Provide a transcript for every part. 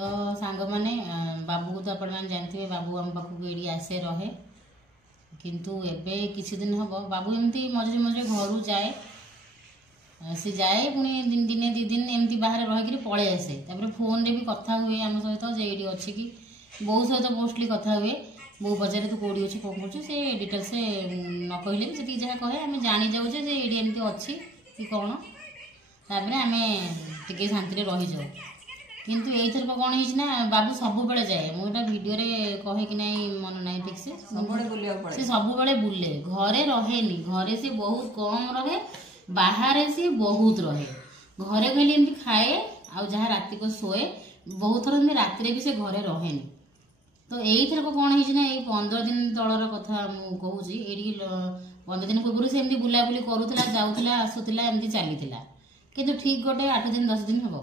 तो सांग मैंने बाबू को तो आपण मैंने जानते बाबू आम पाखक ये आसे रहे किंतु एबे किसी दिन हम बाबू एमती मझे मझे घर जाए सी जाए पुणी दिने दी दिन एमती बाहर रही पलि आसे फोन रे भी कथा हुए आम सहित जे ये अच्छी कि बो सहित मोस्टली कथा हुए बो पचारे तू कौटी अच्छी कौन कर से डिटेल्स न कहले भी जी जहाँ कहे आम जानी जाऊे जे ये एमती अच्छी कि कौन तापर आम टे शांति रही जाऊ किंतु एथर कौन है बाबू सब बेले जाए मुझे वीडियो रे कहे कि नहीं मन ना ठीक से सब बेले बुले घरे रहे घरे से बहुत कम रहे बाहर से बहुत रहे घरे कहली एमती खाए आ जहाँ रात को सोए बहुत थर राति भी से घरे रहे तो यही थर कौन है 15 दिन तलर कथा मुझे ये 15 दिन पूर्व से एमती बुलाबुली करूला जाऊला आसूला एमती चली किंतु ठीक गोटे 8 दिन 10 दिन हम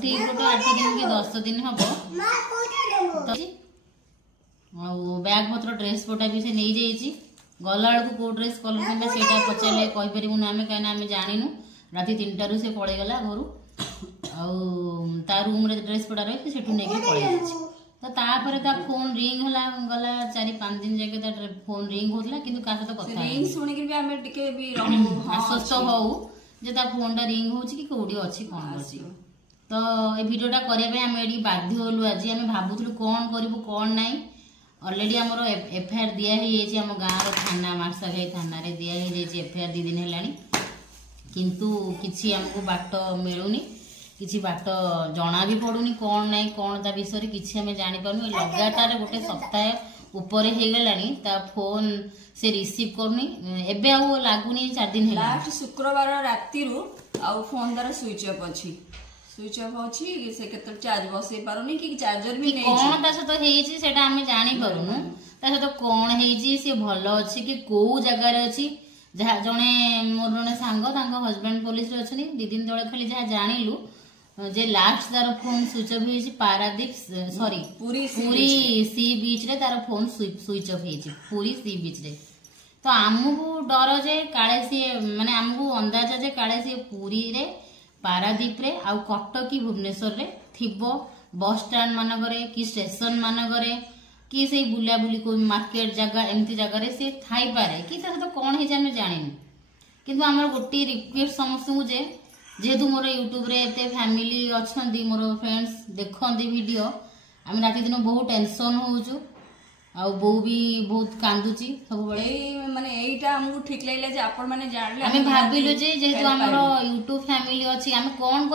ठीक गोटे 8 दिन कि 10 दिन हम बैग पत्र ड्रेस पटा भी से नहीं जाइए गला बेलू कौ ड्रेस कलर कि पचारे कहीपरू ना आम कहीं आम जानू राति 3टारू से पलैगला घर आ रूम रे ड्रेस पटा रही से नहीं पलि तो तापर ता फोन रिंग होला गला 4-5 दिन जाके फोन रिंग होता कि कथा आश्वस्त हूँ जे ता फोन टा रिंग हो कि कौटी अच्छी कौन अच्छी तो ये भिडियोटा करने आम ये बाध्य हलु आज आम भावुलु कौन करूँ कौन ना अलरेडी आमर एफआईआर दिखाई आम गाँव थाना मार्साघाई थाना दिखाई एफआईआर 2 दिन है किंतु किसी आमको बाट मिलूनी किसी बाट जना भी पड़ूनी कौन ना कौन ता विषय किसी आम जापर लगातार गोटे सप्ताह उपर हो गला फोन से रिसीव करनी एबे आउ लगुनी 4 दिन लास्ट शुक्रवार राति फोन तार स्विच ऑफ अच्छी स्विच ऑफ अच्छी से केते चार्ज बसई पारुनी कि चार्जर भी नहीं कौन ता सहित हेची सेटा हमें जानि पारुनु ता सहित कौन हेची से भलो अछि कि को जगह रे अछि जहा जने मोर जने सांग तांको हस्बैंड पुलिस रे अछनी 2 दिन तळे खाली जहा जानिलु जे लास्ट तार फोन स्विच ऑफ हेची पारादीप सॉरी पूरी सी बीच रे तार फोन स्विच ऑफ हेची पूरी सी बीच रे तो आमको डर जे काले सी माने आमको अंदाजा जे काले सी पूरी रे पारादीप रे आउ कटक कि भुवनेश्वर रे थिबो बस स्टैंड मानकरे कि स्टेशन मानकरे कि से बुलाबुली को मार्केट जगह एमती जगह से थाई पारे कि तो कौन है आम जानी किंतु आमर गोटे रिक्वेस्ट समस्त जे जेहेतु मोर यूट्यूब रे एते फैमिली अच्छी मोर फ्रेंड्स देखती वीडियो आम राति दिन बहुत टेंशन होचु आ बो भी बहुत कांदुची सब बळे माने एटा हमहु ठीक लागले जे आपण माने जानले आमे भाबिलु जे जेहेतु हमर यूट्यूब फैमिली अछि आमे कोन